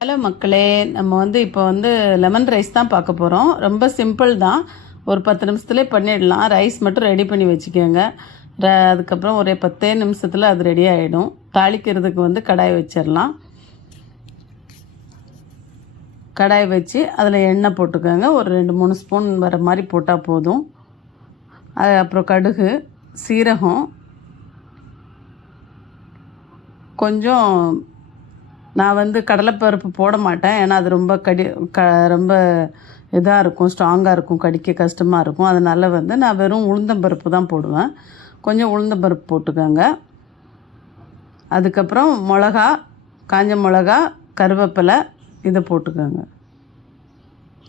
Hello மக்களே, நம்ம இப்போ லெமன் ரைஸ் தான் பார்க்க போகிறோம். ரொம்ப சிம்பிள் தான். ஒரு 10 நிமிஷத்துலேயே பண்ணிடலாம். ரைஸ் மட்டும் ரெடி பண்ணி வச்சுக்கோங்க. அதுக்கப்புறம் ஒரு 10 நிமிஷத்தில் அது ரெடி ஆகிடும். தாளிக்கிறதுக்கு கடாய் வச்சிடலாம். கடாய் வச்சு அதில் எண்ணெய் போட்டுக்கோங்க. ஒரு 2-3 ஸ்பூன் வர மாதிரி போட்டால் போதும். அப்புறம் கடுகு, சீரகம், கொஞ்சம் நான் கடலைப்பருப்பு போட மாட்டேன். ஏன்னா அது ரொம்ப ரொம்ப இதாக இருக்கும், ஸ்ட்ராங்காக இருக்கும், கடிக்க கஷ்டமாக இருக்கும். அதனால் நான் வெறும் உளுந்தம்பருப்பு தான் போடுவேன். கொஞ்சம் உளுந்தம்பருப்பு போட்டுக்கோங்க. அதுக்கப்புறம் மிளகா, காஞ்ச மிளகா, கருவேப்பிலை இதை போட்டுக்கோங்க.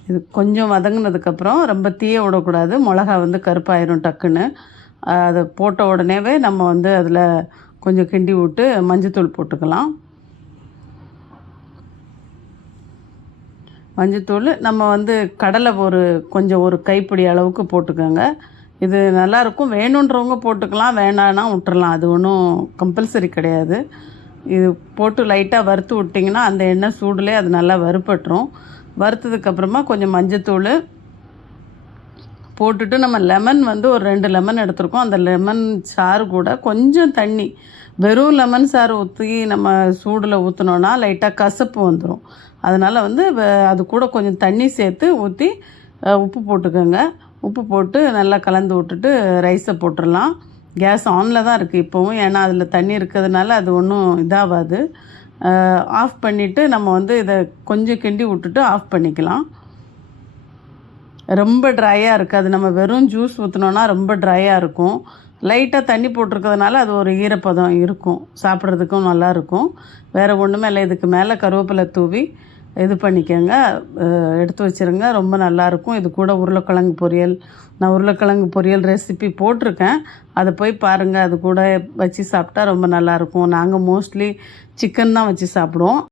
இது கொஞ்சம் வதங்கினதுக்கப்புறம் ரொம்ப தீய விடக்கூடாது. மிளகா கருப்பாயிரும் டக்குன்னு. அதை போட்ட உடனேவே நம்ம அதில் கொஞ்சம் கிண்டி விட்டு மஞ்சத்தூள் போட்டுக்கலாம். மஞ்சத்தூள் நம்ம கடலை ஒரு கைப்பிடி அளவுக்கு போட்டுக்கோங்க. இது நல்லாயிருக்கும். வேணுன்றவங்க போட்டுக்கலாம், வேணான்னா விட்டுறலாம். அது ஒன்றும் கம்பல்சரி கிடையாது. இது போட்டு லைட்டாக வறுத்து விட்டிங்கன்னா அந்த எண்ணெய் சூடுலேயே அது நல்லா வறுப்பட்டுரும். வறுத்ததுக்கப்புறமா கொஞ்சம் மஞ்சத்தூள் போட்டுட்டு நம்ம லெமன் ஒரு 2 லெமன் எடுத்துருக்கோம். அந்த லெமன் சாறு கூட கொஞ்சம் தண்ணி, வெறும் லெமன் சாறு ஊற்றி நம்ம சூடில் ஊற்றினோன்னா லைட்டாக கசப்பு வந்துடும். அதனால் அது கூட கொஞ்சம் தண்ணி சேர்த்து ஊற்றி உப்பு போட்டுக்கோங்க. உப்பு போட்டு நல்லா கலந்து விட்டுட்டு ரைஸை போட்டுடலாம். கேஸ் ஆனில் தான் இருக்குது இப்போவும், ஏன்னா அதில் தண்ணி இருக்கிறதுனால அது ஒன்றும் இதாகாது. ஆஃப் பண்ணிவிட்டு நம்ம இதை கொஞ்சம் கிண்டி விட்டுட்டு ஆஃப் பண்ணிக்கலாம். ரொம்ப ட்ரையாக இருக்காது. நம்ம வெறும் ஜூஸ் ஊற்றினோன்னா ரொம்ப ட்ரையாக இருக்கும். லைட்டாக தண்ணி போட்டிருக்கிறதுனால அது ஒரு ஈரப்பதம் இருக்கும், சாப்பிட்றதுக்கும் நல்லாயிருக்கும். வேறு ஒன்றுமே இல்லை. இதுக்கு மேலே கருவேப்பிலை தூவி இது பண்ணிக்கோங்க, எடுத்து வச்சுருங்க. ரொம்ப நல்லாயிருக்கும். இது கூட உருளைக்கிழங்கு பொரியல், நான் உருளைக்கிழங்கு பொரியல் ரெசிபி போட்டிருக்கேன், அதை போய் பாருங்கள். அது கூட வச்சு சாப்பிட்டா ரொம்ப நல்லாயிருக்கும். நாங்கள் மோஸ்ட்லி சிக்கன் தான் வச்சு சாப்பிடுவோம்.